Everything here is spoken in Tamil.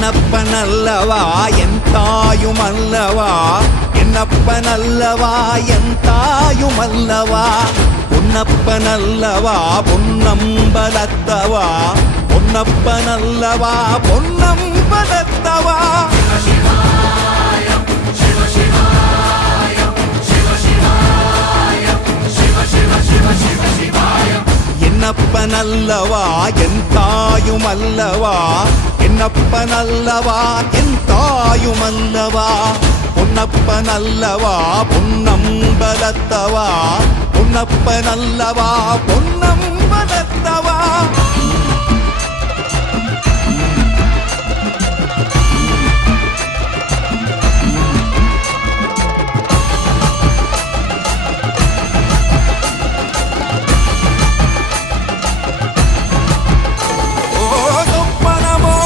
என்னப்பனல்லவா என் தாயுமல்லவா என்னப்பனல்லவா என் தாயுமல்லவா பொன்னப்பனல்லவா பொன்னம்பலத்தவா பொன்னப்பனல்லவா பொன்னம்பலத்தவா என்னப்பனல்லவா என் தாயுமல்லவா என்னப்பனல்லவா என் தாயுமல்லவா பொன்னப்பனல்லவா பொன்னம்பலத்தவா பொன்னப்பனல்லவா பொன்னம்பலத்தவா